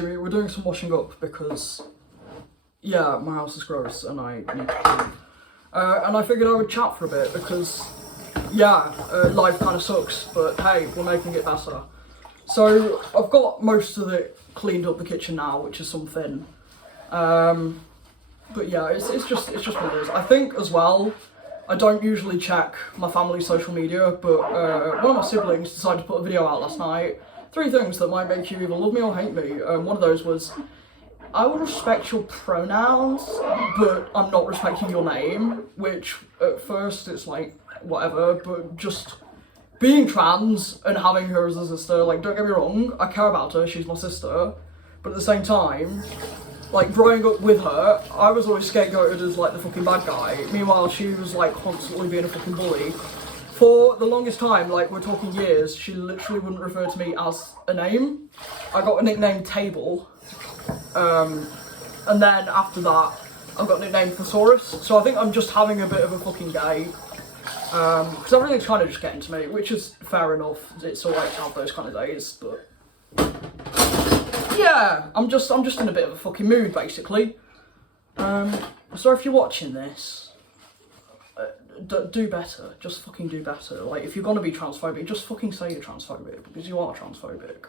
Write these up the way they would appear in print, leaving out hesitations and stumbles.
We're doing some washing up because, yeah, my house is gross and I need to clean. And I figured I would chat for a bit because, yeah, life kind of sucks, but hey, we're making it better. So I've got most of it cleaned up the kitchen now, which is something. But yeah, it's just what it is. I think as well, I don't usually check my family's social media, but one of my siblings decided to put a video out last night. 3 things that might make you either love me or hate me. One of those was, I will respect your pronouns, but I'm not respecting your name, which at first it's like, whatever, but just being trans and having her as a sister, like, don't get me wrong, I care about her, she's my sister, but at the same time, like, growing up with her, I was always scapegoated as, like, the fucking bad guy. Meanwhile, she was, like, constantly being a fucking bully. For the longest time, like, we're talking years, she literally wouldn't refer to me as a name. I got a nickname Table, and then after that, I got a nickname Thesaurus, so I think I'm just having a bit of a fucking day. Because everything's kind of just getting to me, which is fair enough, it's alright to have those kind of days, but... yeah, I'm just in a bit of a fucking mood, basically. So if you're watching this, do better. Just fucking do better. Like, if you're gonna be transphobic, just fucking say you're transphobic, because you are transphobic.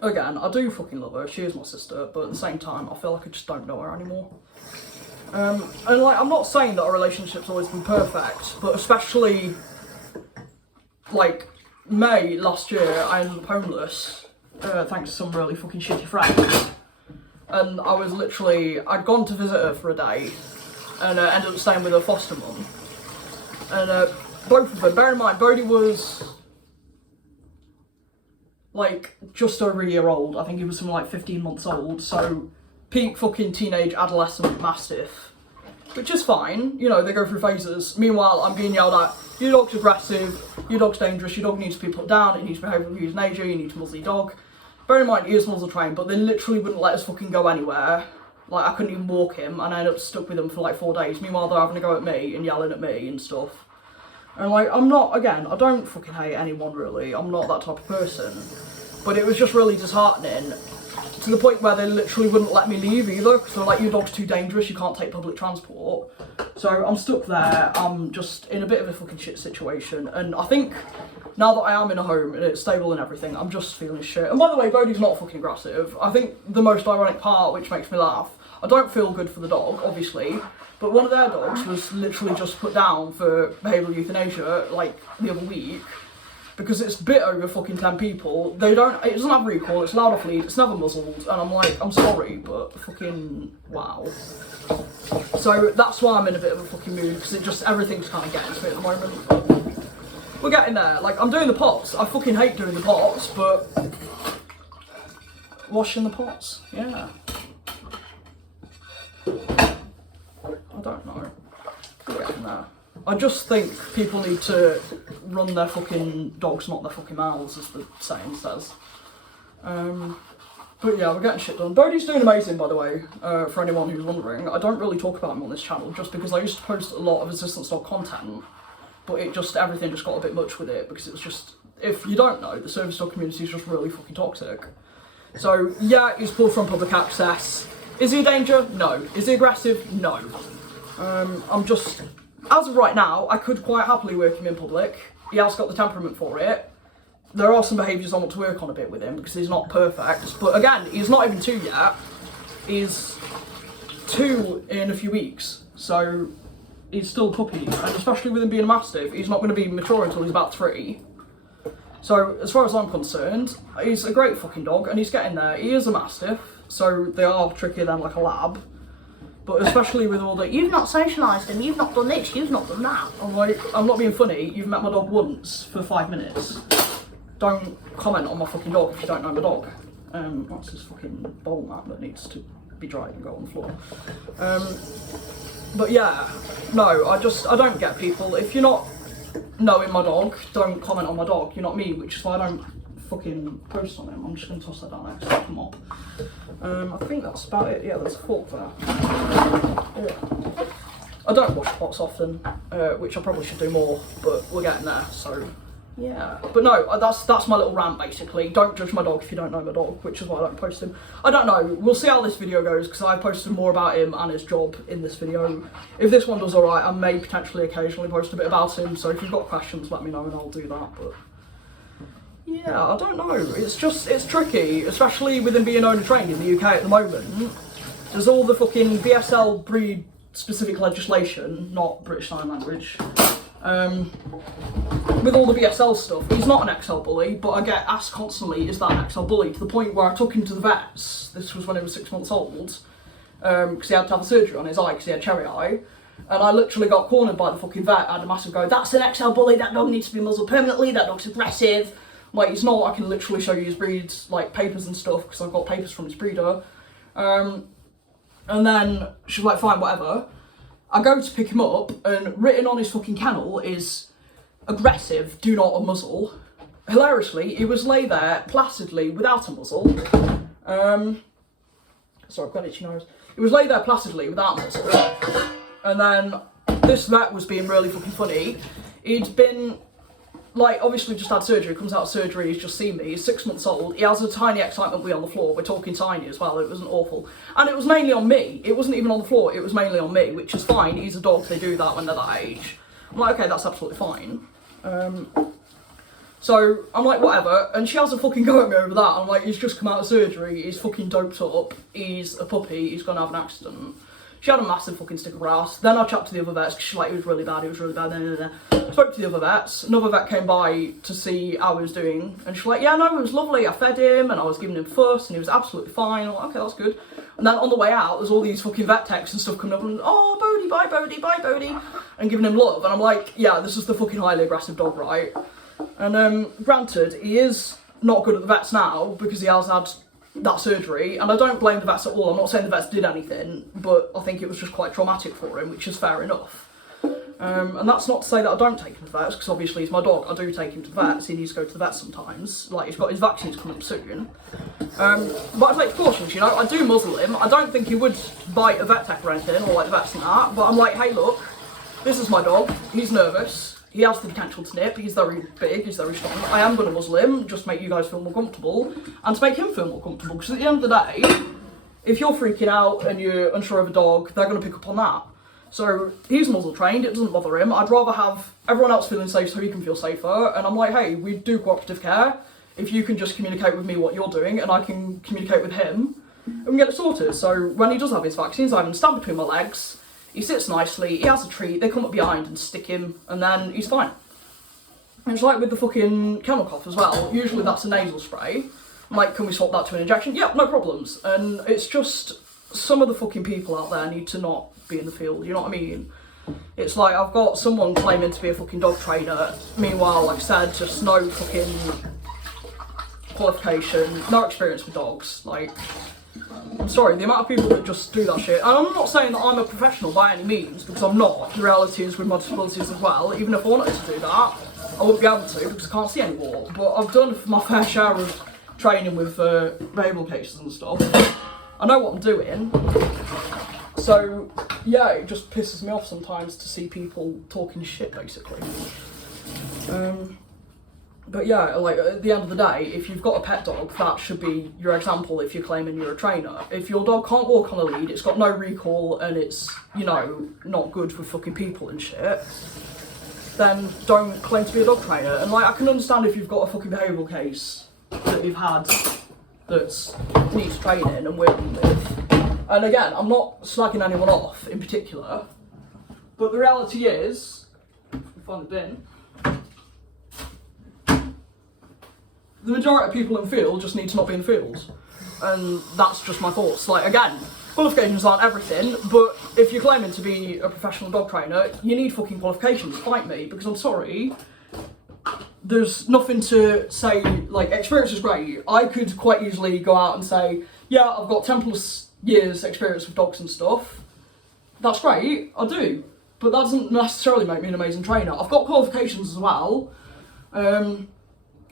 Again, I do fucking love her, she is my sister, but at the same time, I feel like I just don't know her anymore. And like, I'm not saying that our relationship's always been perfect, but especially, like, May last year, I ended up homeless. Thanks to some really fucking shitty friends. And I was literally, I'd gone to visit her for a day, and ended up staying with her foster mum. And both of them, bear in mind, Bodhi was, like, just over a year old. I think he was something like 15 months old, so peak fucking teenage adolescent mastiff. Which is fine, you know, they go through phases. Meanwhile, I'm being yelled at, your dog's aggressive, your dog's dangerous, your dog needs to be put down, it needs to behave with euthanasia, you need to muzzle your dog. Bear in mind, he is muzzle trained, but they literally wouldn't let us fucking go anywhere. Like, I couldn't even walk him, and I ended up stuck with him for like 4 days. Meanwhile, they're having to go at me and yelling at me and stuff. And like, I'm not, again, I don't fucking hate anyone really, I'm not that type of person. But it was just really disheartening, to the point where they literally wouldn't let me leave either, because they're like, your dog's too dangerous, you can't take public transport. So I'm stuck there, I'm just in a bit of a fucking shit situation, and I think, now that I am in a home and it's stable and everything, I'm just feeling shit. And by the way, Bodhi's not fucking aggressive. I think the most ironic part, which makes me laugh, I don't feel good for the dog, obviously, but one of their dogs was literally just put down for behavioural euthanasia, like, the other week, because it's bit over fucking 10 people. It doesn't have recall, it's loud off lead, it's never muzzled, and I'm like, I'm sorry, but fucking, wow. So that's why I'm in a bit of a fucking mood, because it just, everything's kind of getting to me at the moment, but we're getting there. Like, I'm doing the pots, I fucking hate doing the pots, but washing the pots, yeah. I don't know. We're getting there. I just think people need to run their fucking dogs, not their fucking mouths, as the saying says. But yeah, we're getting shit done. Bodhi's doing amazing, by the way, for anyone who's wondering. I don't really talk about him on this channel, just because I used to post a lot of assistance dog content, but everything just got a bit much with it, because it's just, if you don't know, the service dog community is just really fucking toxic. So yeah, he's pulled from public access. Is he a danger? No. Is he aggressive? No. I'm just, as of right now, I could quite happily work him in public. He has got the temperament for it. There are some behaviours I want to work on a bit with him, because he's not perfect. But again, he's not even 2 yet. He's 2 in a few weeks. So he's still a puppy. And especially with him being a mastiff, he's not going to be mature until he's about 3. So as far as I'm concerned, he's a great fucking dog, and he's getting there. He is a mastiff, so they are trickier than like a lab. But especially with all the, you've not socialised him, you've not done this, you've not done that. I'm like, I'm not being funny, you've met my dog once for 5 minutes. Don't comment on my fucking dog if you don't know my dog. That's this fucking bowl mat that needs to be dried and go on the floor. But yeah, no, I don't get people. If you're not knowing my dog, don't comment on my dog. You're not me, which is why I don't fucking post on him. I'm just going to toss that down next to the mop. I think that's about it. Yeah, there's a fork there. Yeah. I don't wash pots often, which I probably should do more, but we're getting there, so yeah, but no, that's my little rant basically. Don't judge my dog if you don't know my dog, which is why I don't post him. I don't know, we'll see how this video goes, because I posted more about him and his job in this video. If this one does alright, I may potentially occasionally post a bit about him, so if you've got questions, let me know and I'll do that, but yeah, I don't know, it's tricky, especially with him being owned and trained in the UK at the moment. There's all the fucking BSL breed specific legislation, not British Sign Language, with all the BSL stuff. He's not an XL bully, but I get asked constantly, is that an XL bully? To the point where I took him to the vets, this was when he was 6 months old, because he had to have a surgery on his eye because he had cherry eye, and I literally got cornered by the fucking vet. I had a massive go, that's an XL bully, that dog needs to be muzzled permanently, that dog's aggressive. Like, it's not, I can literally show you his breeds, like papers and stuff, because I've got papers from his breeder. And then she's like, fine, whatever. I go to pick him up, and written on his fucking kennel is aggressive, do not muzzle. Hilariously, he was lay there placidly without a muzzle. Sorry, I've got itchy nose. He was lay there placidly without a muzzle. And then this vet was being really fucking funny. He'd been, like, obviously just had surgery, comes out of surgery, he's just seen me, he's 6 months old, he has a tiny excitement wheel on the floor, we're talking tiny as well, it wasn't awful. And it was mainly on me, it wasn't even on the floor, it was mainly on me, which is fine, he's a dog, they do that when they're that age. I'm like, okay, that's absolutely fine. So, I'm like, whatever, and she has a fucking go at me over that. I'm like, he's just come out of surgery, he's fucking doped up, he's a puppy, he's gonna have an accident. She had a massive fucking stick of brass. Then I chatted to the other vets, because she's like, it was really bad, Spoke to the other vets, another vet came by to see how he was doing, and she's like, yeah, no, it was lovely, I fed him, and I was giving him fuss, and he was absolutely fine. I'm like, okay, that's good. And then on the way out, there's all these fucking vet techs and stuff coming up, and, oh, Bodie, bye Bodie, bye Bodie, and giving him love, and I'm like, yeah, this is the fucking highly aggressive dog, right? And granted, he is not good at the vets now, because he has had that surgery, and I don't blame the vets at all. I'm not saying the vets did anything, but I think it was just quite traumatic for him, which is fair enough. And that's not to say that I don't take him to the vets, because obviously he's my dog. I do take him to the vets. He needs to go to the vets sometimes. Like, he's got his vaccines coming up soon. But I take precautions, you know. I do muzzle him. I don't think he would bite a vet tech or anything, or like the vets and that, but I'm like, hey, look, this is my dog. He's nervous. He has the potential to nip, he's very big, he's very strong. I am going to muzzle him, just to make you guys feel more comfortable, and to make him feel more comfortable, because at the end of the day, if you're freaking out and you're unsure of a dog, they're going to pick up on that. So, he's muzzle trained, it doesn't bother him. I'd rather have everyone else feeling safe so he can feel safer, and I'm like, hey, we do cooperative care. If you can just communicate with me what you're doing, and I can communicate with him, and we can get it sorted. So, when he does have his vaccines, I have him stand between my legs, he sits nicely, he has a treat, they come up behind and stick him, and then he's fine. And it's like with the fucking kennel cough as well, usually that's a nasal spray. I'm like, can we swap that to an injection? Yep, no problems. And it's just, some of the fucking people out there need to not be in the field, you know what I mean? It's like, I've got someone claiming to be a fucking dog trainer, meanwhile, like I said, just no fucking qualification, no experience with dogs, like, I'm sorry, the amount of people that just do that shit, and I'm not saying that I'm a professional by any means, because I'm not. The reality is with my disabilities as well, even if I wanted to do that, I wouldn't be able to because I can't see anymore. But I've done my fair share of training with behavioural cases and stuff. I know what I'm doing. So, yeah, it just pisses me off sometimes to see people talking shit, basically. But yeah, like, at the end of the day, if you've got a pet dog, that should be your example if you're claiming you're a trainer. If your dog can't walk on a lead, it's got no recall, and it's, you know, not good for fucking people and shit, then don't claim to be a dog trainer. And, like, I can understand if you've got a fucking behavioural case that you've had that needs training and working with. And again, I'm not slagging anyone off in particular, but the reality is, if we find the bin, the majority of people in the field just need to not be in the field. And that's just my thoughts. Like, again, qualifications aren't everything, but if you're claiming to be a professional dog trainer, you need fucking qualifications, fight me, because I'm sorry, there's nothing to say. Like, experience is great. I could quite easily go out and say, yeah, I've got 10 plus years experience with dogs and stuff. That's great, I do. But that doesn't necessarily make me an amazing trainer. I've got qualifications as well.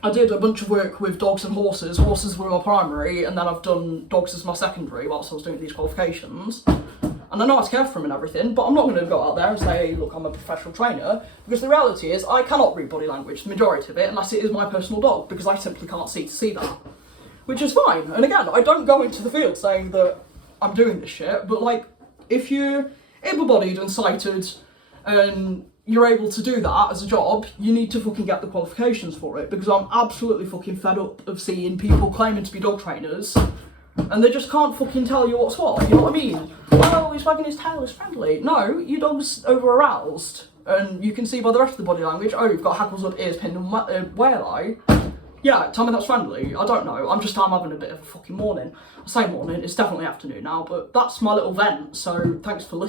I did a bunch of work with dogs and horses. Horses were my primary, and then I've done dogs as my secondary whilst I was doing these qualifications. And And I know I scare for him and everything, but I'm not going to go out there and say, hey, look, I'm a professional trainer, because the reality is I cannot read body language, the majority of it, unless it is my personal dog, because I simply can't see that. Which is fine. And again, I don't go into the field saying that I'm doing this shit, but like, if you're able-bodied and sighted and you're able to do that as a job, you need to fucking get the qualifications for it, because I'm absolutely fucking fed up of seeing people claiming to be dog trainers and they just can't fucking tell you what's what, you know what I mean? Oh, he's wagging his tail, it's friendly. No, your dog's over-aroused, and you can see by the rest of the body language, oh, you've got hackles on ears pinned and where eye. Yeah, tell me that's friendly. I don't know. I'm having a bit of a fucking morning. I say morning, it's definitely afternoon now, but that's my little vent, so thanks for listening.